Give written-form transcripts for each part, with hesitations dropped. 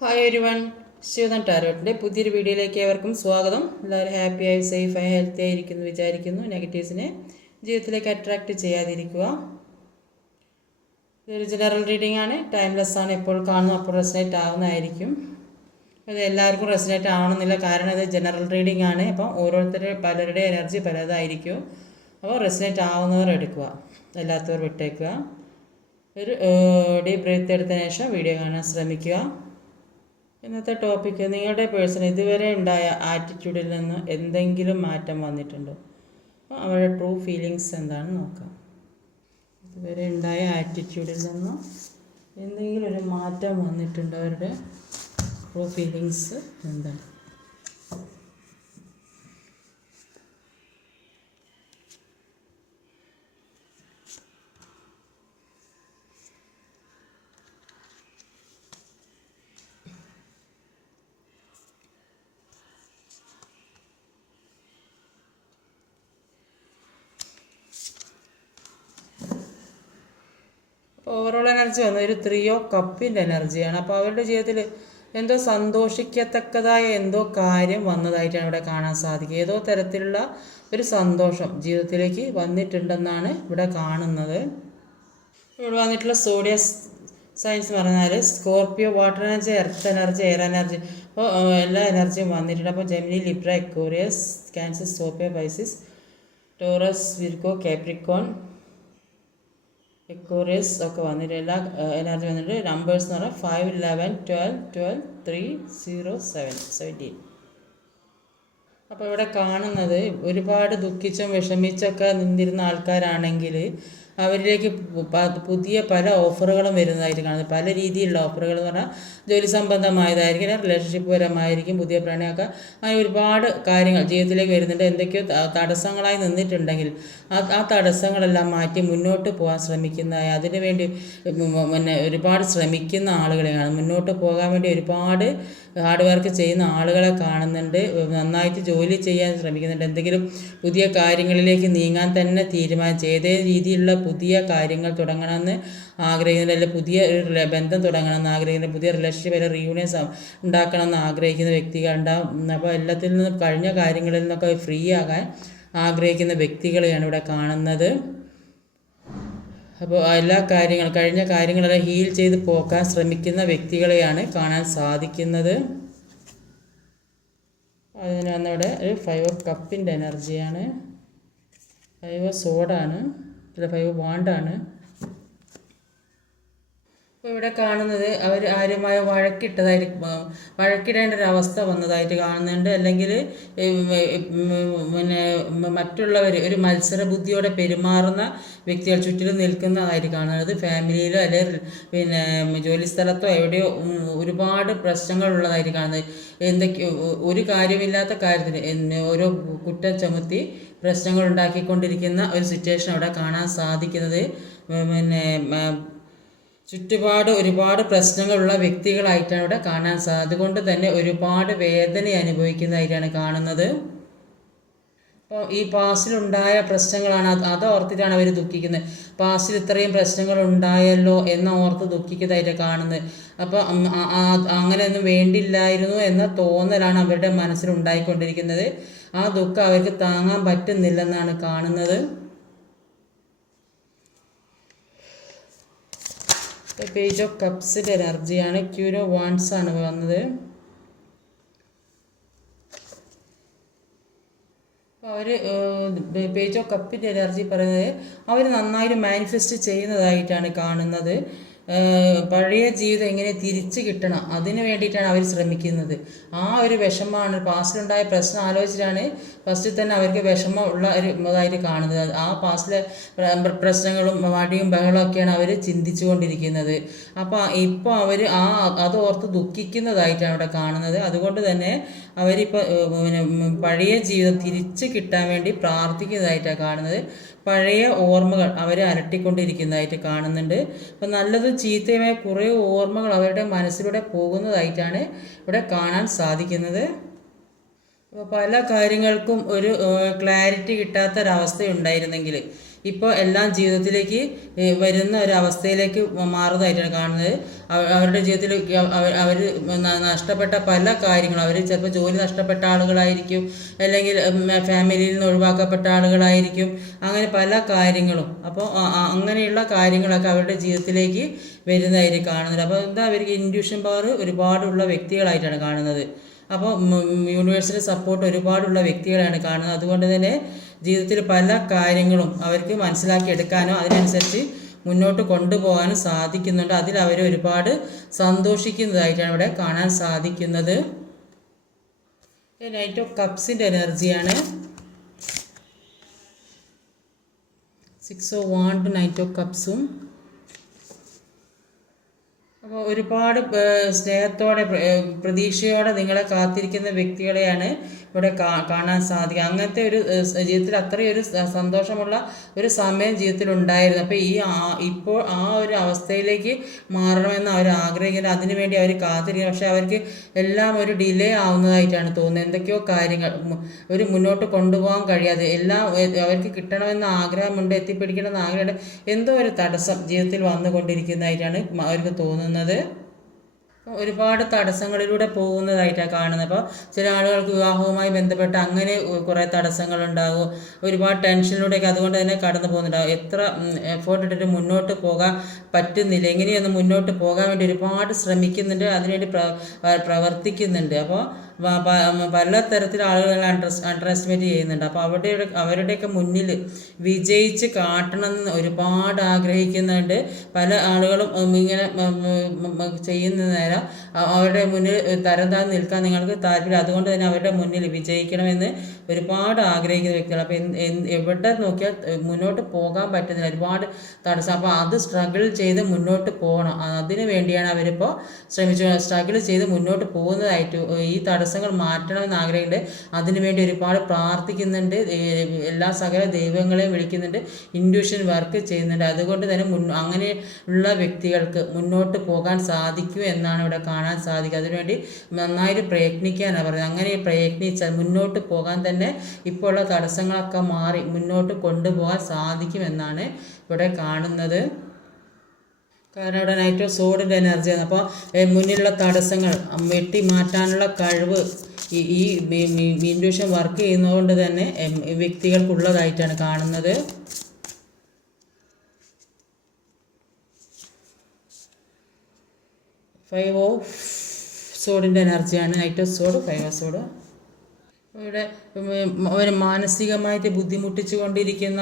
Hi everyone, Shivadan ടാരോട്ടിൻ്റെ പുതിയൊരു വീഡിയോയിലേക്ക് ഏവർക്കും സ്വാഗതം. എല്ലാവരും ഹാപ്പിയായി സേഫായി ഹെൽത്തി ആയിരിക്കുന്നു വിചാരിക്കുന്നു. നെഗറ്റീവ്സിനെ ജീവിതത്തിലേക്ക് അട്രാക്റ്റ് ചെയ്യാതിരിക്കുക. ഇതൊരു ജനറൽ റീഡിംഗ് ആണ്, ടൈംലെസ് ആണ്. എപ്പോൾ കാണുന്നു അപ്പോൾ റെസനേറ്റ് ആവുന്നതായിരിക്കും. അത് എല്ലാവർക്കും റെസനേറ്റ് ആവണമെന്നില്ല, കാരണം ഇത് ജനറൽ റീഡിംഗ് ആണ്. അപ്പം പലരുടെ എനർജി പലതായിരിക്കും. അപ്പോൾ റെസനേറ്റ് ആവുന്നവർ എടുക്കുക, അല്ലാത്തവർ വിട്ടേക്കുക. ഒരു ഡീപ്പ് ബ്രീത്ത് എടുത്തതിന് ശേഷം വീഡിയോ കാണാൻ ശ്രമിക്കുക. ഇന്നത്തെ ടോപ്പിക്ക്, നിങ്ങളുടെ പേഴ്സൺ ഇതുവരെ ഉണ്ടായ ആറ്റിറ്റ്യൂഡിൽ നിന്ന് എന്തെങ്കിലും മാറ്റം വന്നിട്ടുണ്ടോ? അപ്പോൾ അവരുടെ ട്രൂ ഫീലിങ്സ് എന്താണെന്ന് നോക്കാം. ഇതുവരെ ഉണ്ടായ ആറ്റിറ്റ്യൂഡിൽ നിന്ന് എന്തെങ്കിലും ഒരു മാറ്റം വന്നിട്ടുണ്ടോ? അവരുടെ ട്രൂ ഫീലിങ്സ് എന്താണ്? ഓവറോൾ എനർജി വന്നു ഒരു 3 ഓഫ് കപ്പിൻ്റെ എനർജിയാണ്. അപ്പോൾ അവരുടെ ജീവിതത്തിൽ എന്തോ സന്തോഷിക്കത്തക്കതായ എന്തോ കാര്യം വന്നതായിട്ടാണ് ഇവിടെ കാണാൻ സാധിക്കുക. ഏതോ തരത്തിലുള്ള ഒരു സന്തോഷം ജീവിതത്തിലേക്ക് വന്നിട്ടുണ്ടെന്നാണ് ഇവിടെ കാണുന്നത്. ഇവിടെ വന്നിട്ടുള്ള സോഡിയസ് സയൻസ് പറഞ്ഞാൽ Scorpio, water energy, earth energy, air energy, അപ്പോൾ എല്ലാ എനർജിയും വന്നിട്ടുണ്ട്. അപ്പോൾ Gemini, Libra, Aquarius, Cancer, Scorpio, Pisces, Taurus, Virgo, Capricorn, Aquarius ഒക്കെ വന്നിട്ട് എല്ലാ എനർജി വന്നിട്ട്. നമ്പേഴ്സ് എന്ന് പറഞ്ഞാൽ 5, 11, 12, 12, 3, 0, 7, 17. അപ്പോൾ ഇവിടെ കാണുന്നത് ഒരുപാട് ദുഃഖിച്ചും വിഷമിച്ചൊക്കെ നിന്നിരുന്ന ആൾക്കാരാണെങ്കിൽ അവരിലേക്ക് പുതിയ പല ഓഫറുകളും വരുന്നതായിട്ട് കാണുന്നത്. പല രീതിയിലുള്ള ഓഫറുകൾ എന്ന് പറഞ്ഞാൽ ജോലി സംബന്ധമായതായിരിക്കും, റിലേഷൻഷിപ്പ് പരമായിരിക്കും, പുതിയ പ്രണയമൊക്കെ, അങ്ങനെ ഒരുപാട് കാര്യങ്ങൾ ജീവിതത്തിലേക്ക് വരുന്നുണ്ട്. എന്തൊക്കെയോ തടസ്സങ്ങളായി നിന്നിട്ടുണ്ടെങ്കിൽ ആ തടസ്സങ്ങളെല്ലാം മാറ്റി മുന്നോട്ട് പോകാൻ ശ്രമിക്കുന്നതായി, അതിനുവേണ്ടി ഒരുപാട് ശ്രമിക്കുന്ന ആളുകളെയാണ്. മുന്നോട്ട് പോകാൻ വേണ്ടി ഒരുപാട് ഹാർഡ് വർക്ക് ചെയ്യുന്ന ആളുകളെ കാണുന്നുണ്ട്. നന്നായിട്ട് ജോലി ചെയ്യാൻ ശ്രമിക്കുന്നുണ്ട്. എന്തെങ്കിലും പുതിയ കാര്യങ്ങളിലേക്ക് നീങ്ങാൻ തന്നെ തീരുമാനിച്ച് ഏതേ രീതിയിലുള്ള പുതിയ കാര്യങ്ങൾ തുടങ്ങണമെന്ന് ആഗ്രഹിക്കുന്നുണ്ട്, അല്ലെങ്കിൽ പുതിയ ഒരു ബന്ധം തുടങ്ങണമെന്ന് ആഗ്രഹിക്കുന്നുണ്ട്, പുതിയ റിലേഷൻഷിപ്പ് അല്ലെങ്കിൽ റീയൂണിയൻസ് ഉണ്ടാക്കണമെന്ന് ആഗ്രഹിക്കുന്ന വ്യക്തികളുണ്ടാവും. അപ്പോൾ എല്ലാത്തിൽ നിന്നും കഴിഞ്ഞ കാര്യങ്ങളിൽ നിന്നൊക്കെ ഫ്രീ ആകാൻ ആഗ്രഹിക്കുന്ന വ്യക്തികളെയാണ് ഇവിടെ കാണുന്നത്. അപ്പോൾ എല്ലാ കഴിഞ്ഞ കാര്യങ്ങളെല്ലാം ഹീൽ ചെയ്ത് പോക്കാൻ ശ്രമിക്കുന്ന വ്യക്തികളെയാണ് കാണാൻ സാധിക്കുന്നത്. അതിന് വന്നിവിടെ ഒരു 5 ഓഫ് കപ്പിൻ്റെ എനർജിയാണ്, 5 ഓഫ് സോഡാണ്, 5 ഓഫ് വാണ്ടാണ്. അപ്പോൾ ഇവിടെ കാണുന്നത് അവർ ആരുമായ വഴക്കിടേണ്ട ഒരു അവസ്ഥ വന്നതായിട്ട് കാണുന്നുണ്ട്. അല്ലെങ്കിൽ മറ്റുള്ളവർ ഒരു മത്സര ബുദ്ധിയോടെ പെരുമാറുന്ന വ്യക്തികൾ ചുറ്റിലും നിൽക്കുന്നതായിട്ട് കാണുന്നത്. ഫാമിലിയിലോ അല്ലെങ്കിൽ ജോലി സ്ഥലത്തോ എവിടെയോ ഒരുപാട് പ്രശ്നങ്ങളുള്ളതായിട്ട് കാണുന്നത്. എന്തൊക്കെയോ ഒരു കാര്യമില്ലാത്ത കാര്യത്തിന് ഓരോ കുറ്റം ചുമത്തി പ്രശ്നങ്ങൾ ഉണ്ടാക്കിക്കൊണ്ടിരിക്കുന്ന ഒരു സിറ്റുവേഷൻ അവിടെ കാണാൻ സാധിക്കുന്നത്. ചുറ്റുപാട് ഒരുപാട് പ്രശ്നങ്ങളുള്ള വ്യക്തികളായിട്ടാണ് ഇവിടെ കാണാൻ സാധിക്കുന്നത്. അതുകൊണ്ട് തന്നെ ഒരുപാട് വേദന അനുഭവിക്കുന്നതായിട്ടാണ് കാണുന്നത്. അപ്പോൾ ഈ പാസ്റ്റിലുണ്ടായ പ്രശ്നങ്ങളാണ്, അത് ഓർത്തിട്ടാണ് അവർ ദുഃഖിക്കുന്നത്. പാസ്റ്റിൽ ഇത്രയും പ്രശ്നങ്ങൾ ഉണ്ടായല്ലോ എന്ന ഓർത്ത് ദുഃഖിക്കുന്നതായിട്ട് കാണുന്നത്. അപ്പോൾ അങ്ങനെയൊന്നും വേണ്ടില്ലായിരുന്നു എന്ന തോന്നലാണ് അവരുടെ മനസ്സിലുണ്ടായിക്കൊണ്ടിരിക്കുന്നത്. ആ ദുഃഖം അവർക്ക് താങ്ങാൻ പറ്റുന്നില്ലെന്നാണ് കാണുന്നത്. പേജ് ഓഫ് കപ്സിൻ്റെ എനർജിയാണ്, ക്യൂൻ ഓഫ് വാണ്ട്സ് ആണ് വന്നത്. അവർ പേജ് ഓഫ് കപ്പിൻ്റെ എനർജി പറയുന്നത് അവർ നന്നായിട്ട് മാനിഫെസ്റ്റ് ചെയ്യുന്നതായിട്ടാണ് കാണുന്നത്. പഴയ ജീവിതം എങ്ങനെ തിരിച്ചു കിട്ടണം അതിന് വേണ്ടിയിട്ടാണ് അവർ ശ്രമിക്കുന്നത്. ആ ഒരു വിഷമമാണ്, പാസ്റ്റിലുണ്ടായ പ്രശ്നം ആലോചിച്ചിട്ടാണ് ഫസ്റ്റിൽ തന്നെ അവർക്ക് വിഷമം ഉള്ള ഒരു ഇതായിട്ട് കാണുന്നത്. ആ പാസ്റ്റിലെ പ്രശ്നങ്ങളും മടിയും ബഹളമൊക്കെയാണ് അവർ ചിന്തിച്ചു കൊണ്ടിരിക്കുന്നത്. അപ്പോൾ ഇപ്പോൾ അവർ അത് ഓർത്ത് ദുഃഖിക്കുന്നതായിട്ടാണ് അവിടെ കാണുന്നത്. അതുകൊണ്ട് തന്നെ അവരിപ്പോൾ പഴയ ജീവിതം തിരിച്ച് കിട്ടാൻ വേണ്ടി പ്രാർത്ഥിക്കുന്നതായിട്ടാണ് കാണുന്നത്. പഴയ ഓർമ്മകൾ അവരെ അലട്ടിക്കൊണ്ടിരിക്കുന്നതായിട്ട് കാണുന്നുണ്ട്. അപ്പോൾ നല്ലതും ചീത്തയുമായ കുറേ ഓർമ്മകൾ അവരുടെ മനസ്സിലൂടെ പോകുന്നതായിട്ടാണ് ഇവിടെ കാണാൻ സാധിക്കുന്നത്. അപ്പോൾ പല കാര്യങ്ങൾക്കും ഒരു ക്ലാരിറ്റി കിട്ടാത്തൊരവസ്ഥ ഉണ്ടായിരുന്നെങ്കിൽ ഇപ്പോൾ എല്ലാം ജീവിതത്തിലേക്ക് വരുന്ന ഒരവസ്ഥയിലേക്ക് മാറുന്നതായിട്ടാണ് കാണുന്നത്. അവരുടെ ജീവിതത്തിൽ അവർ നഷ്ടപ്പെട്ട പല കാര്യങ്ങളും, അവർ ചിലപ്പോൾ ജോലി നഷ്ടപ്പെട്ട ആളുകളായിരിക്കും, അല്ലെങ്കിൽ ഫാമിലിയിൽ നിന്ന് ഒഴിവാക്കപ്പെട്ട ആളുകളായിരിക്കും, അങ്ങനെ പല കാര്യങ്ങളും. അപ്പോൾ അങ്ങനെയുള്ള കാര്യങ്ങളൊക്കെ അവരുടെ ജീവിതത്തിലേക്ക് വരുന്നതായിട്ട് കാണുന്നത്. അപ്പോൾ എന്താ, അവർക്ക് ഇൻഡ്യൂഷൻ പവർ ഒരുപാടുള്ള വ്യക്തികളായിട്ടാണ് കാണുന്നത്. അപ്പോൾ യൂണിവേഴ്സിൻ്റെ സപ്പോർട്ട് ഒരുപാടുള്ള വ്യക്തികളാണ് കാണുന്നത്. അതുകൊണ്ട് തന്നെ ജീവിതത്തിൽ പല കാര്യങ്ങളും അവർക്ക് മനസ്സിലാക്കിയെടുക്കാനോ അതിനനുസരിച്ച് മുന്നോട്ട് കൊണ്ടുപോകാനും സാധിക്കുന്നുണ്ട്. അതിൽ അവർ ഒരുപാട് സന്തോഷിക്കുന്നതായിട്ടാണ് ഇവിടെ കാണാൻ സാധിക്കുന്നത്. നൈറ്റ് ഓഫ് കപ്സിൻ്റെ എനർജിയാണ്. 6 of Wands നൈറ്റ് ഓഫ് കപ്സും. അപ്പോൾ ഒരുപാട് സ്നേഹത്തോടെ പ്രതീക്ഷയോടെ നിങ്ങളെ കാത്തിരിക്കുന്ന വ്യക്തികളെയാണ് ഇവിടെ കാണാൻ സാധിക്കുക. അങ്ങനത്തെ ഒരു ജീവിതത്തിൽ അത്രയൊരു സന്തോഷമുള്ള ഒരു സമയം ജീവിതത്തിൽ ഉണ്ടായിരുന്നു. അപ്പോൾ ഇപ്പോൾ ആ ഒരു അവസ്ഥയിലേക്ക് മാറണമെന്ന് അവർ ആഗ്രഹിക്കുന്നത്, അതിനുവേണ്ടി അവർ കാത്തിരിക്കുന്നത്. പക്ഷേ അവർക്ക് എല്ലാം ഒരു ഡിലേ ആവുന്നതായിട്ടാണ് തോന്നുന്നത്. എന്തൊക്കെയോ കാര്യങ്ങൾ ഒരു മുന്നോട്ട് കൊണ്ടുപോകാൻ കഴിയാതെ, എല്ലാം അവർക്ക് കിട്ടണമെന്ന് ആഗ്രഹമുണ്ട്, എത്തിപ്പിടിക്കണമെന്ന് ആഗ്രഹമുണ്ട്, എന്തോ ഒരു തടസ്സം ജീവിതത്തിൽ വന്നുകൊണ്ടിരിക്കുന്നതായിട്ടാണ് അവർക്ക് തോന്നുന്നത്. ഒരുപാട് തടസ്സങ്ങളിലൂടെ പോകുന്നതായിട്ടാണ് കാണുന്നത്. അപ്പോൾ ചില ആളുകൾക്ക് വിവാഹവുമായി ബന്ധപ്പെട്ട് അങ്ങനെ കുറേ തടസ്സങ്ങളുണ്ടാകും, ഒരുപാട് ടെൻഷനിലൂടെയൊക്കെ അതുകൊണ്ട് തന്നെ കടന്നു പോകുന്നുണ്ടാകും. എത്ര എഫേർട്ട് ഇട്ടിട്ട് മുന്നോട്ട് പോകാൻ പറ്റുന്നില്ല, എങ്ങനെയൊന്ന് മുന്നോട്ട് പോകാൻ വേണ്ടി ഒരുപാട് ശ്രമിക്കുന്നുണ്ട്, അതിനുവേണ്ടി പ്രവർത്തിക്കുന്നുണ്ട്. അപ്പോൾ പലതരത്തിൽ ആളുകൾ അണ്ടർ എസ്റ്റിമേറ്റ് ചെയ്യുന്നുണ്ട്. അപ്പോൾ അവരുടെയൊക്കെ മുന്നിൽ വിജയിച്ച് കാട്ടണമെന്ന് ഒരുപാട് ആഗ്രഹിക്കുന്നുണ്ട്. പല ആളുകളും ഇങ്ങനെ ചെയ്യുന്ന നേരം അവരുടെ മുന്നിൽ തരം താഴ്ന്ന് നിൽക്കാൻ നിങ്ങൾക്ക് താല്പര്യം, അതുകൊണ്ട് തന്നെ അവരുടെ മുന്നിൽ വിജയിക്കണമെന്ന് ഒരുപാട് ആഗ്രഹിക്കുന്ന വ്യക്തികൾ. അപ്പോൾ എവിടെ നോക്കിയാൽ മുന്നോട്ട് പോകാൻ പറ്റുന്നില്ല, ഒരുപാട് തടസ്സം. അപ്പോൾ അത് സ്ട്രഗിൾ ചെയ്ത് മുന്നോട്ട് പോകണം, അതിന് വേണ്ടിയാണ് അവരിപ്പോൾ സ്ട്രഗിൾ ചെയ്ത് മുന്നോട്ട് പോകുന്നതായിട്ട്. ഈ തടസ്സങ്ങൾ മാറ്റണമെന്ന് ആഗ്രഹിക്കുന്നുണ്ട്, അതിനുവേണ്ടി ഒരുപാട് പ്രാർത്ഥിക്കുന്നുണ്ട്, എല്ലാ സകല ദൈവങ്ങളെയും വിളിക്കുന്നുണ്ട്, ഇൻഡ്യൂഷൻ വർക്ക് ചെയ്യുന്നുണ്ട്. അതുകൊണ്ട് തന്നെ അങ്ങനെയുള്ള വ്യക്തികൾക്ക് മുന്നോട്ട് പോകാൻ സാധിക്കും എന്നാണ് ഇവിടെ കാണാൻ സാധിക്കുക. അതിനുവേണ്ടി നന്നായിട്ട് പ്രയത്നിക്കാനാണ് പറയുന്നത്. അങ്ങനെ പ്രയത്നിച്ചാൽ മുന്നോട്ട് പോകാൻ തന്നെ ഇപ്പോൾ ഉള്ള തടസ്സങ്ങളൊക്കെ മാറി മുന്നോട്ട് കൊണ്ടുപോകാൻ സാധിക്കുമെന്നാണ് ഇവിടെ കാണുന്നത്. കാരണം ഇവിടെ നൈറ്റ് ഓഫ് സോഡിൻ്റെ എനർജിയാണ്. അപ്പോൾ മുന്നിലുള്ള തടസ്സങ്ങൾ വെട്ടി മാറ്റാനുള്ള കഴിവ് ഈ ഇൻഡ്യൂഷൻ വർക്ക് ചെയ്യുന്നതുകൊണ്ട് തന്നെ വ്യക്തികൾക്കുള്ളതായിട്ടാണ് കാണുന്നത്. 5 ഓഫ് സോഡിൻ്റെ എനർജിയാണ് നൈറ്റ് ഓഫ് സോഡ്, 5 ഓഫ് സോഡ്. ഇവിടെ അവർ മാനസികമായിട്ട് ബുദ്ധിമുട്ടിച്ചു കൊണ്ടിരിക്കുന്ന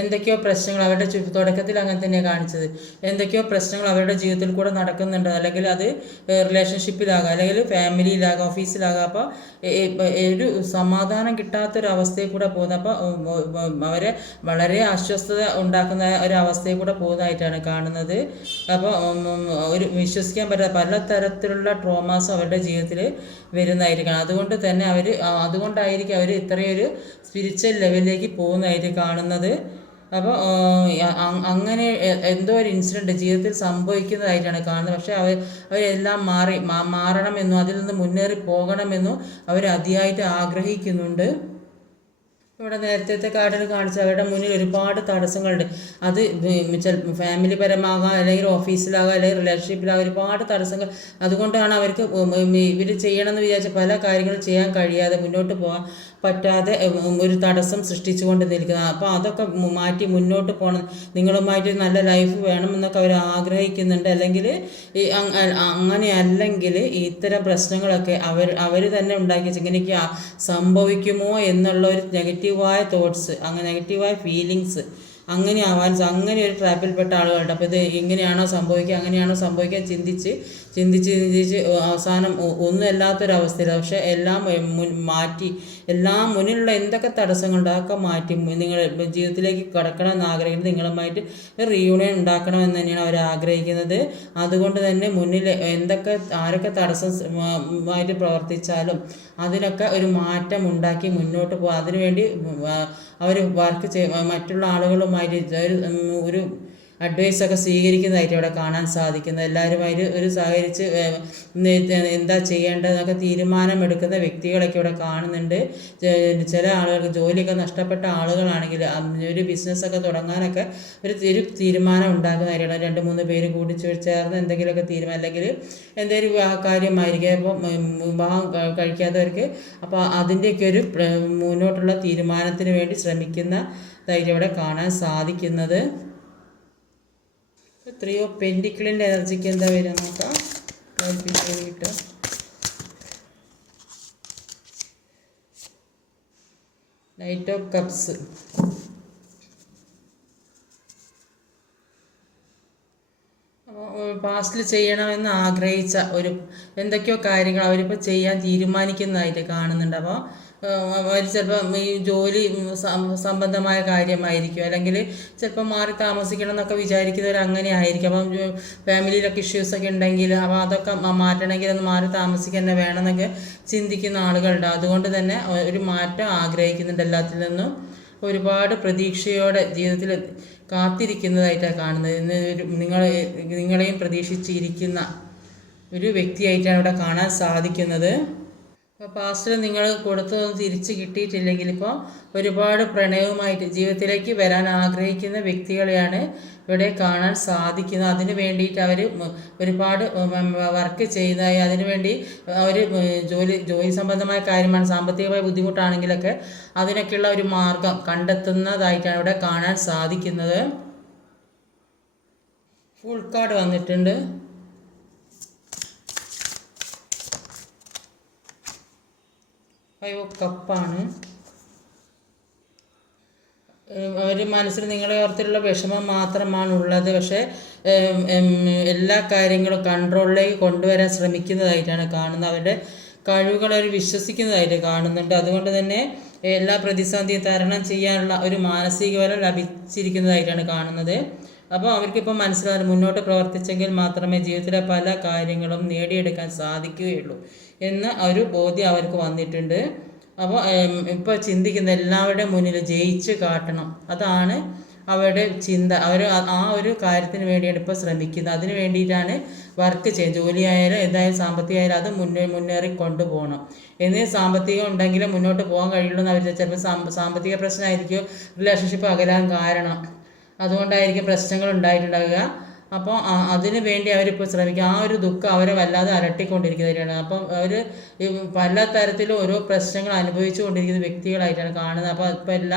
എന്തൊക്കെയോ പ്രശ്നങ്ങൾ അവരുടെ തുടക്കത്തിൽ അങ്ങനെ തന്നെയാണ് കാണിച്ചത്. എന്തൊക്കെയോ പ്രശ്നങ്ങൾ അവരുടെ ജീവിതത്തിൽ കൂടെ നടക്കുന്നുണ്ട്, അല്ലെങ്കിൽ അത് റിലേഷൻഷിപ്പിലാകാം, അല്ലെങ്കിൽ ഫാമിലിയിലാകാം, ഓഫീസിലാകാം. അപ്പോൾ ഒരു സമാധാനം കിട്ടാത്തൊരവസ്ഥയിൽ കൂടെ പോകുന്നത്. അപ്പോൾ അവരെ വളരെ അസ്വസ്ഥത ഉണ്ടാക്കുന്ന ഒരവസ്ഥയിൽ കൂടെ പോകുന്നതായിട്ടാണ് കാണുന്നത്. അപ്പോൾ ഒരു വിശ്വസിക്കാൻ പറ്റാത്ത പലതരത്തിലുള്ള ട്രോമാസും അവരുടെ ജീവിതത്തിൽ വരുന്നതായിരിക്കണം. അതുകൊണ്ട് തന്നെ അതുകൊണ്ടായിരിക്കും അവർ ഇത്രയൊരു സ്പിരിച്വൽ ലെവലിലേക്ക് പോകുന്നതായിട്ട് കാണുന്നത്. അപ്പോൾ അങ്ങനെ എന്തോ ഒരു ഇൻസിഡൻറ്റ് ജീവിതത്തിൽ സംഭവിക്കുന്നതായിട്ടാണ് കാണുന്നത്. പക്ഷേ അവരെല്ലാം മാറണമെന്നും അതിൽ നിന്ന് മുന്നേറി പോകണമെന്നും അവർ അതിയായിട്ട് ആഗ്രഹിക്കുന്നുണ്ട്. ഇവിടെ നേരത്തെ കാർഡിൽ കാണിച്ച അവരുടെ മുന്നിൽ ഒരുപാട് തടസ്സങ്ങളുണ്ട്. അത് ഫാമിലി പരമാകാം, അല്ലെങ്കിൽ ഓഫീസിലാകാം, അല്ലെങ്കിൽ റിലേഷൻഷിപ്പിലാകാം, ഒരുപാട് തടസ്സങ്ങൾ. അതുകൊണ്ടാണ് അവർക്ക് ഇവർ ചെയ്യണമെന്ന് വിചാരിച്ച പല കാര്യങ്ങളും ചെയ്യാൻ കഴിയാതെ, മുന്നോട്ട് പോകാൻ പറ്റാതെ ഒരു തടസ്സം സൃഷ്ടിച്ചുകൊണ്ട് നിൽക്കുന്നത്. അപ്പോൾ അതൊക്കെ മാറ്റി മുന്നോട്ട് പോകണം, നിങ്ങളുമായിട്ട് നല്ല ലൈഫ് വേണമെന്നൊക്കെ അവർ ആഗ്രഹിക്കുന്നുണ്ട്. അല്ലെങ്കിൽ അങ്ങനെ അല്ലെങ്കിൽ ഇത്തരം പ്രശ്നങ്ങളൊക്കെ അവർ തന്നെ ഉണ്ടാക്കി ഇങ്ങനെയൊക്കെ സംഭവിക്കുമോ എന്നുള്ള ഒരു നെഗറ്റീവായ തോട്ട്സ്, അങ്ങനെ നെഗറ്റീവായ ഫീലിങ്സ് അങ്ങനെ അങ്ങനെ ഒരു ട്രാപ്പിൽപ്പെട്ട ആളുകളുണ്ട്. അപ്പോൾ ഇത് ഇങ്ങനെയാണോ സംഭവിക്കുക, അങ്ങനെയാണോ സംഭവിക്കുക ചിന്തിച്ച് അവസാനം ഒന്നും അല്ലാത്തൊരവസ്ഥയിൽ. പക്ഷേ എല്ലാം മാറ്റി, എല്ലാം മുന്നിലുള്ള എന്തൊക്കെ തടസ്സങ്ങളുണ്ട് അതൊക്കെ മാറ്റി നിങ്ങൾ ജീവിതത്തിലേക്ക് കടക്കണമെന്ന് ആഗ്രഹിക്കുന്നത്, നിങ്ങളുമായിട്ട് റീയൂണിയൻ ഉണ്ടാക്കണമെന്ന് തന്നെയാണ് അവർ ആഗ്രഹിക്കുന്നത്. അതുകൊണ്ട് തന്നെ മുന്നിൽ ആരൊക്കെ തടസ്സമായിട്ട് പ്രവർത്തിച്ചാലും അതിനൊക്കെ ഒരു മാറ്റം ഉണ്ടാക്കി മുന്നോട്ട് പോകുക. അതിനുവേണ്ടി അവർ വർക്ക് മറ്റുള്ള ആളുകളുമായിട്ട് ഒരു അഡ്വൈസൊക്കെ സ്വീകരിക്കുന്നതായിട്ട് ഇവിടെ കാണാൻ സാധിക്കുന്നത്. എല്ലാവരുമായിട്ട് ഒരു സഹകരിച്ച് എന്താ ചെയ്യേണ്ടതെന്നൊക്കെ തീരുമാനമെടുക്കുന്ന വ്യക്തികളൊക്കെ ഇവിടെ കാണുന്നുണ്ട്. ചില ആളുകൾക്ക് ജോലിയൊക്കെ നഷ്ടപ്പെട്ട ആളുകളാണെങ്കിൽ ഒരു ബിസിനസ്സൊക്കെ തുടങ്ങാനൊക്കെ ഒരു തീരുമാനം ഉണ്ടാക്കുന്നതായിരിക്കണം. 2-3 പേര് കൂടി ചേർന്ന് എന്തെങ്കിലുമൊക്കെ തീരുമാനം, അല്ലെങ്കിൽ എന്തെങ്കിലും കാര്യമായിരിക്കും. അപ്പോൾ വിവാഹം കഴിക്കാത്തവർക്ക് അപ്പോൾ അതിൻ്റെയൊക്കെ ഒരു മുന്നോട്ടുള്ള തീരുമാനത്തിന് വേണ്ടി ശ്രമിക്കുന്നതായിട്ട് ഇവിടെ കാണാൻ സാധിക്കുന്നത്. 3 ഓഫ് പെൻറ്റിക്കിളിൻ്റെ എനർജിക്ക് എന്താ വരിക നോക്കാം. Knight of cups. പാസ്റ്റിൽ ചെയ്യണമെന്ന് ആഗ്രഹിച്ച എന്തൊക്കെയോ കാര്യങ്ങൾ അവരിപ്പോൾ ചെയ്യാൻ തീരുമാനിക്കുന്നതായിട്ട് കാണുന്നുണ്ട്. അപ്പോൾ അവർ ചിലപ്പോൾ ഈ ജോലി സംബന്ധമായ കാര്യമായിരിക്കും, അല്ലെങ്കിൽ ചിലപ്പോൾ മാറി താമസിക്കണം എന്നൊക്കെ വിചാരിക്കുന്നവർ അങ്ങനെ ആയിരിക്കും. അപ്പം ഫാമിലിയിലൊക്കെ ഇഷ്യൂസൊക്കെ ഉണ്ടെങ്കിൽ അപ്പോൾ അതൊക്കെ മാറ്റണമെങ്കിൽ ഒന്ന് മാറി താമസിക്കാൻ തന്നെ വേണമെന്നൊക്കെ ചിന്തിക്കുന്ന ആളുകളുണ്ട്. അതുകൊണ്ട് തന്നെ ഒരു മാറ്റം ആഗ്രഹിക്കുന്നുണ്ട്. എല്ലാത്തിൽ നിന്നും ഒരുപാട് പ്രതീക്ഷയോടെ ജീവിതത്തിൽ കാത്തിരിക്കുന്നതായിട്ടാണ് കാണുന്നത്. ഇന്ന് നിങ്ങളെയും പ്രതീക്ഷിച്ചിരിക്കുന്ന ഒരു വ്യക്തിയായിട്ടാണ് ഇവിടെ കാണാൻ സാധിക്കുന്നത്. അപ്പോൾ പാസ്റ്റിൽ നിങ്ങൾ കൊടുത്തതൊന്നും തിരിച്ച് കിട്ടിയിട്ടില്ലെങ്കിൽ ഇപ്പോൾ ഒരുപാട് പ്രണയവുമായിട്ട് ജീവിതത്തിലേക്ക് വരാൻ ആഗ്രഹിക്കുന്ന വ്യക്തികളെയാണ് ഇവിടെ കാണാൻ സാധിക്കുന്നത്. അതിന് വേണ്ടിയിട്ട് അവർ ഒരുപാട് വർക്ക് ചെയ്തതായി, അതിനുവേണ്ടി അവർ ജോലി സംബന്ധമായ കാര്യമാണ്, സാമ്പത്തികമായ ബുദ്ധിമുട്ടാണെങ്കിലൊക്കെ അതിനൊക്കെയുള്ള ഒരു മാർഗം കണ്ടെത്തുന്നതായിട്ടാണ് ഇവിടെ കാണാൻ സാധിക്കുന്നത്. ഫുൾ കാർഡ് വന്നിട്ടുണ്ട്. 5 ഓഫ് കപ്പാണ്. ഒരു മനസ്സിൽ നിങ്ങളെ ഓർത്തിലുള്ള വിഷമം മാത്രമാണ് ഉള്ളത്. പക്ഷേ എല്ലാ കാര്യങ്ങളും കൺട്രോളിലേക്ക് കൊണ്ടുവരാൻ ശ്രമിക്കുന്നതായിട്ടാണ് കാണുന്നത്. അവരുടെ കഴിവുകളെ അവർ വിശ്വസിക്കുന്നതായിട്ട് കാണുന്നുണ്ട്. അതുകൊണ്ട് തന്നെ എല്ലാ പ്രതിസന്ധിയും തരണം ചെയ്യാനുള്ള ഒരു മാനസിക ബലം ലഭിച്ചിരിക്കുന്നതായിട്ടാണ് കാണുന്നത്. അപ്പോൾ അവർക്കിപ്പോൾ മനസ്സിലാകും, മുന്നോട്ട് പ്രവർത്തിച്ചെങ്കിൽ മാത്രമേ ജീവിതത്തിലെ പല കാര്യങ്ങളും നേടിയെടുക്കാൻ സാധിക്കുകയുള്ളൂ എന്ന ഒരു ബോധ്യം അവർക്ക് വന്നിട്ടുണ്ട്. അപ്പോൾ ഇപ്പോൾ ചിന്തിക്കുന്ന എല്ലാവരുടെയും മുന്നിൽ ജയിച്ച് കാട്ടണം, അതാണ് അവരുടെ ചിന്ത. അവർ ആ ഒരു കാര്യത്തിന് വേണ്ടിയാണ് ഇപ്പോൾ ശ്രമിക്കുന്നത്. അതിന് വേണ്ടിയിട്ടാണ് വർക്ക് ചെയ്യുന്നത്. ജോലിയായാലും എന്തായാലും സാമ്പത്തികമായാലും അത് മുന്നേറി കൊണ്ടുപോകണം. എന്നീ സാമ്പത്തികം ഉണ്ടെങ്കിലും മുന്നോട്ട് പോകാൻ കഴിയുള്ളൂ എന്ന് അവർ ചിലപ്പോൾ സാമ്പത്തിക പ്രശ്നമായിരിക്കും റിലേഷൻഷിപ്പ് അകലാൻ കാരണം. അതുകൊണ്ടായിരിക്കും പ്രശ്നങ്ങൾ ഉണ്ടായിട്ടുണ്ടാവുക. അപ്പോൾ അതിന് വേണ്ടി അവരിപ്പോൾ ശ്രമിക്കുക. ആ ഒരു ദുഃഖം അവരെ വല്ലാതെ അലട്ടിക്കൊണ്ടിരിക്കുന്നവരാണ്. അപ്പം അവർ പല തരത്തിലും ഓരോ പ്രശ്നങ്ങൾ അനുഭവിച്ചു കൊണ്ടിരിക്കുന്ന വ്യക്തികളായിട്ടാണ് കാണുന്നത്. അപ്പോൾ ഇപ്പോൾ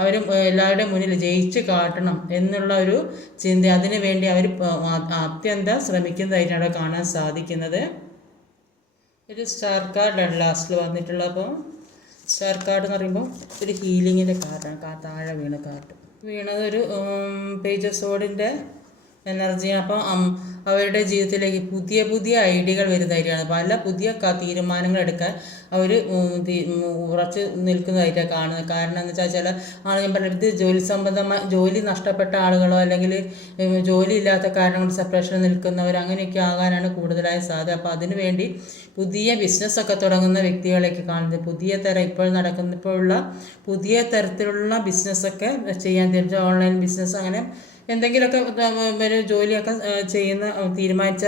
അവരും എല്ലാവരുടെയും മുന്നിൽ ജയിച്ച് കാട്ടണം എന്നുള്ള ഒരു ചിന്ത, അതിന് വേണ്ടി അവർ അത്യന്തം ശ്രമിക്കുന്നതായിട്ടാണ് കാണാൻ സാധിക്കുന്നത്. ഒരു സ്റ്റാർ കാർഡാണ് ലാസ്റ്റിൽ വന്നിട്ടുള്ളത്. അപ്പോൾ സ്റ്റാർ കാർഡ് എന്ന് പറയുമ്പോൾ ഒരു ഹീലിങ്ങിൻ്റെ കാർഡാണ്. താഴെ വീണത് ഒരു പേജ് ഓഫ് സോഡിൻ്റെ എനർജിയാണ്. അപ്പോൾ അവരുടെ ജീവിതത്തിലേക്ക് പുതിയ ഐഡിയകൾ വരുന്നതായിട്ടാണ്. പല പുതിയ തീരുമാനങ്ങൾ എടുക്കാൻ അവർ ഉറച്ച് നിൽക്കുന്നതായിട്ടാണ് കാണുന്നത്. കാരണം എന്ന് വെച്ചാൽ ചില ആളുകൾ പറയുന്നത് ജോലി നഷ്ടപ്പെട്ട ആളുകളോ അല്ലെങ്കിൽ ജോലി ഇല്ലാത്ത കാരണം കൊണ്ട് സെപ്പറേഷൻ നിൽക്കുന്നവർ അങ്ങനെയൊക്കെ ആകാനാണ് കൂടുതലായ സാധ്യത. അപ്പോൾ അതിനു വേണ്ടി പുതിയ ബിസിനസ്സൊക്കെ തുടങ്ങുന്ന വ്യക്തികളെയൊക്കെ കാണുന്നത്. ഇപ്പോഴുള്ള പുതിയ തരത്തിലുള്ള ബിസിനസ്സൊക്കെ ചെയ്യാൻ തീർച്ച ഓൺലൈൻ ബിസിനസ് അങ്ങനെ എന്തെങ്കിലുമൊക്കെ ഒരു ജോലിയൊക്കെ തീരുമാനിച്ച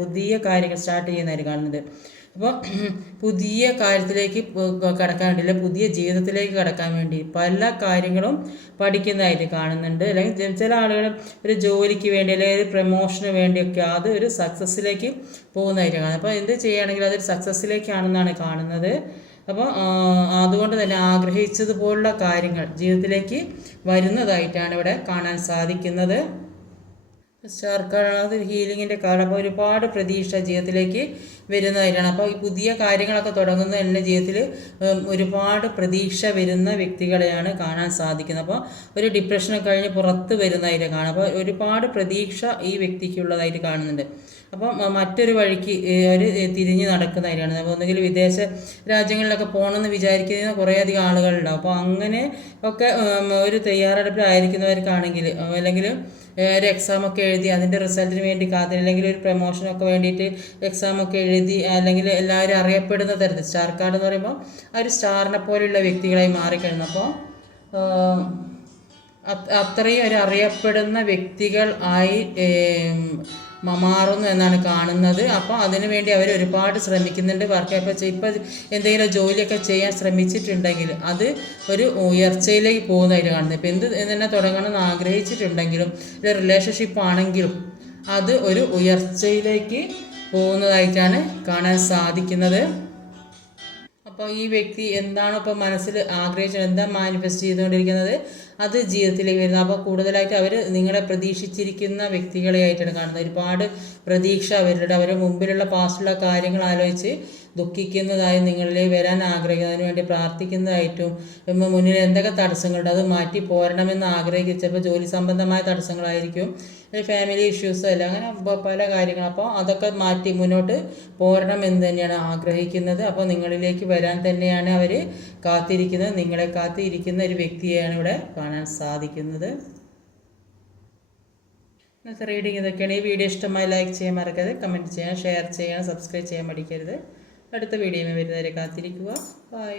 പുതിയ കാര്യങ്ങൾ സ്റ്റാർട്ട് ചെയ്യുന്നതായിട്ട് കാണുന്നത്. അപ്പോൾ പുതിയ കാര്യത്തിലേക്ക് കടക്കാൻ വേണ്ടി, അല്ലെങ്കിൽ പുതിയ ജീവിതത്തിലേക്ക് കടക്കാൻ വേണ്ടി പല കാര്യങ്ങളും പഠിക്കുന്നതായിട്ട് കാണുന്നുണ്ട്. അല്ലെങ്കിൽ ചില ആളുകൾ ഒരു ജോലിക്ക് വേണ്ടി അല്ലെങ്കിൽ ഒരു പ്രമോഷന് വേണ്ടിയൊക്കെ അത് ഒരു സക്സസ്സിലേക്ക് പോകുന്നതായിട്ട് കാണുന്നത്. അപ്പോൾ എന്ത് ചെയ്യുകയാണെങ്കിലും അതൊരു സക്സസ്സിലേക്കാണെന്നാണ് കാണുന്നത്. അപ്പോൾ അതുകൊണ്ട് തന്നെ ആഗ്രഹിച്ചതുപോലുള്ള കാര്യങ്ങൾ ജീവിതത്തിലേക്ക് വരുന്നതായിട്ടാണ് ഇവിടെ കാണാൻ സാധിക്കുന്നത്. സ്റ്റാർ കാർഡ് ഹീലിങ്ങിൻ്റെ കാർഡ്. അപ്പോൾ ഒരുപാട് പ്രതീക്ഷ ജീവിതത്തിലേക്ക് വരുന്നതായിട്ടാണ്. അപ്പോൾ ഈ പുതിയ കാര്യങ്ങളൊക്കെ തുടങ്ങുന്ന എൻ്റെ ജീവിതത്തിൽ ഒരുപാട് പ്രതീക്ഷ വരുന്ന വ്യക്തികളെയാണ് കാണാൻ സാധിക്കുന്നത്. അപ്പോൾ ഒരു ഡിപ്രഷനൊക്കെ കഴിഞ്ഞ് പുറത്ത് വരുന്നതായിട്ട് കാണാം. അപ്പോൾ ഒരുപാട് പ്രതീക്ഷ ഈ വ്യക്തിക്കുള്ളതായിട്ട് കാണുന്നുണ്ട്. അപ്പോൾ മറ്റൊരു വഴിക്ക് ഒരു തിരിഞ്ഞ് നടക്കുന്നതായിട്ടാണ്. അപ്പോൾ ഒന്നുകിൽ വിദേശ രാജ്യങ്ങളിലൊക്കെ പോകണമെന്ന് വിചാരിക്കുന്ന കുറേയധികം ആളുകളുണ്ടാവും. അപ്പോൾ അങ്ങനെ ഒക്കെ ഒരു തയ്യാറെടുപ്പിലായിരിക്കുന്നവർക്കാണെങ്കിൽ, അല്ലെങ്കിൽ ഒരു എക്സാമൊക്കെ എഴുതി അതിൻ്റെ റിസൾട്ടിന് വേണ്ടി അല്ലെങ്കിൽ ഒരു പ്രൊമോഷനൊക്കെ വേണ്ടിയിട്ട് എക്സാമൊക്കെ എഴുതി അല്ലെങ്കിൽ എല്ലാവരും അറിയപ്പെടുന്ന തരത്തിൽ സ്റ്റാർ കാർഡ് എന്ന് പറയുമ്പോൾ ആ ഒരു സ്റ്റാറിനെ പോലെയുള്ള വ്യക്തികളായി മാറിക്കഴിഞ്ഞു. അപ്പോൾ അത്രയും ഒരു അറിയപ്പെടുന്ന വ്യക്തികൾ ആയി മാറുന്നു എന്നാണ് കാണുന്നത്. അപ്പോൾ അതിനുവേണ്ടി അവർ ഒരുപാട് ശ്രമിക്കുന്നുണ്ട്. വർക്ക് ഇപ്പോൾ എന്തെങ്കിലും ജോലിയൊക്കെ ചെയ്യാൻ ശ്രമിച്ചിട്ടുണ്ടെങ്കിൽ അത് ഒരു ഉയർച്ചയിലേക്ക് പോകുന്നതായിട്ട് കാണുന്നത്. ഇപ്പോൾ എന്ത് തന്നെ തുടങ്ങണമെന്ന് ആഗ്രഹിച്ചിട്ടുണ്ടെങ്കിലും ഒരു റിലേഷൻഷിപ്പ് ആണെങ്കിലും അത് ഒരു ഉയർച്ചയിലേക്ക് പോകുന്നതായിട്ടാണ് കാണാൻ സാധിക്കുന്നത്. അപ്പോൾ ഈ വ്യക്തി എന്താണോ ഇപ്പോൾ മനസ്സിൽ ആഗ്രഹിച്ചത്, എന്താ മാനിഫെസ്റ്റ് ചെയ്തുകൊണ്ടിരിക്കുന്നത്, അത് ജീവിതത്തിലേക്ക് വരുന്നത്. അപ്പോൾ കൂടുതലായിട്ട് അവർ നിങ്ങളെ പ്രതീക്ഷിച്ചിരിക്കുന്ന വ്യക്തികളെയായിട്ടാണ് കാണുന്നത്. ഒരുപാട് പ്രതീക്ഷ അവരുടെ മുമ്പിലുള്ള പാസ്റ്റുള്ള കാര്യങ്ങൾ ആലോചിച്ച് ദുഃഖിക്കുന്നതായി നിങ്ങളിൽ വരാൻ ആഗ്രഹിക്കുന്നതിന് വേണ്ടി പ്രാർത്ഥിക്കുന്നതായിട്ടും മുന്നിൽ എന്തൊക്കെ തടസ്സങ്ങളുണ്ട് അത് മാറ്റി പോരണമെന്ന് ആഗ്രഹിക്കുക. ചിലപ്പോൾ ജോലി സംബന്ധമായ തടസ്സങ്ങളായിരിക്കും, ഫാമിലി ഇഷ്യൂസോ അല്ല, അങ്ങനെ പല കാര്യങ്ങൾ. അപ്പോൾ അതൊക്കെ മാറ്റി മുന്നോട്ട് പോരണം എന്ന് തന്നെയാണ് ആഗ്രഹിക്കുന്നത്. അപ്പോൾ നിങ്ങളിലേക്ക് വരാൻ തന്നെയാണ് അവർ കാത്തിരിക്കുന്നത്. നിങ്ങളെ കാത്തിരിക്കുന്ന ഒരു വ്യക്തിയെയാണ് ഇവിടെ കാണാൻ സാധിക്കുന്നത്. ഇന്നത്തെ റീഡിങ് ഇതൊക്കെയാണ്. ഈ വീഡിയോ ഇഷ്ടമായി ലൈക്ക് ചെയ്യാൻ മറക്കരുത്, കമൻറ്റ് ചെയ്യാൻ, ഷെയർ ചെയ്യാൻ, സബ്സ്ക്രൈബ് ചെയ്യാൻ മടിക്കരുത്. അടുത്ത വീഡിയോയിൽ വരുന്നവരെ കാത്തിരിക്കുക. ബൈ.